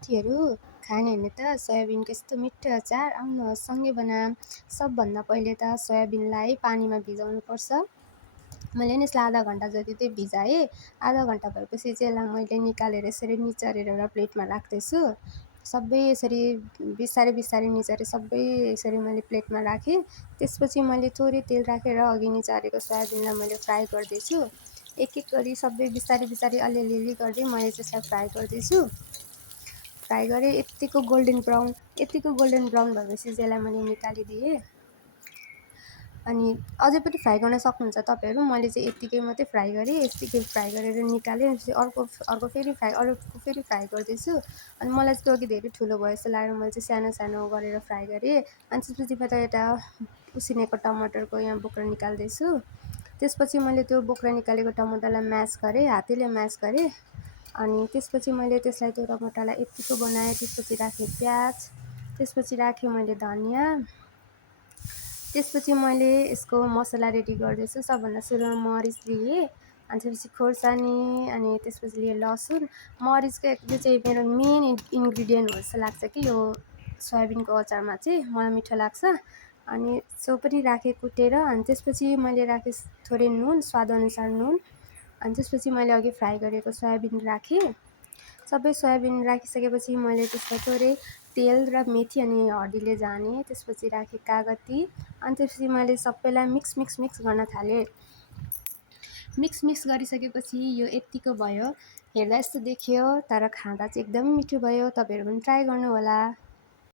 साथीहरू खाने होइन त सोयाबिनको यस्तो मिठो अचार आउनुहोस् सँगै बनाऊँ। सबभन्दा पहिले त सोयाबिनलाई पानीमा भिजाउनुपर्छ। मैले नि यसलाई आधा घन्टा जति चाहिँ भिजाएँ। आधा घन्टा भएपछि चाहिँ यसलाई मैले निकालेर यसरी निचोरेर एउटा प्लेटमा राख्दैछु। सबै यसरी बिस्तारै बिस्तारै निचोरे सबै यसरी मैले प्लेटमा राखेँ। त्यसपछि मैले थोरै तेल राखेर अघि निचोरेको सोयाबिनलाई मैले फ्राई गर्दैछु। एक एक गरी सबै बिस्तारै बिस्तारै अलिअलि गर्दै मैले त्यसलाई फ्राई गर्दैछु। फ्राई गरेँ यत्तिको गोल्डन ब्राउन भएपछि चाहिँ यसलाई मैले निकालिदिएँ। अनि अझै पनि फ्राई गर्न सक्नुहुन्छ तपाईँहरू। मैले चाहिँ यत्तिकै मात्रै फ्राई गरेँ। यत्तिकै फ्राई गरेर निकालेँ। अनि अर्को फेरि फ्राई गर्दैछु। अनि मलाई चाहिँ त्यो अघि धेरै ठुलो भयो जस्तो लागेर मैले चाहिँ सानो सानो गरेर फ्राई गरेँ। अनि त्यसपछि म त यता उसिनेको टमाटरको यहाँ बोक्रा निकाल्दैछु। त्यसपछि मैले त्यो बोक्रा निकालेको टमाटरलाई म्यास गरेँ, हातैले म्यास गरेँ। अनि त्यसपछि मैले त्यसलाई त्यो टमाटरलाई यत्तिको बनाएँ। त्यसपछि राखेँ प्याज, त्यसपछि राखेँ मैले धनियाँ। त्यसपछि मैले यसको मसला रेडी गर्दैछु। सबभन्दा सुरुमा मरिच लिएँ, अनि त्यसपछि खोर्सानी, अनि त्यसपछि लिएँ लसुन। मरिचको यो चाहिँ मेरो मेन इन्ग्रिडियन्ट हो जस्तो लाग्छ कि यो सोयाबिनको अचारमा चाहिँ मलाई मिठो लाग्छ। अनि सो पनि राखेँ कुटेर। अनि त्यसपछि मैले राखेँ थोरै नुन, स्वादअनुसार नुन। अनि त्यसपछि मैले अघि फ्राई गरेको सोयाबिन राखेँ। सबै सोयाबिन राखिसकेपछि मैले त्यसमा थोरै तेल र मेथी अनि हर्दीले झानेँ। त्यसपछि राखेँ कागती। अनि त्यसपछि मैले सबैलाई मिक्स गर्न थालेँ। मिक्स गरिसकेपछि यो यत्तिको भयो। हेर्दा यस्तो देखियो, तर खाँदा चाहिँ एकदम मिठो भयो। तपाईँहरू पनि ट्राई गर्नु होला।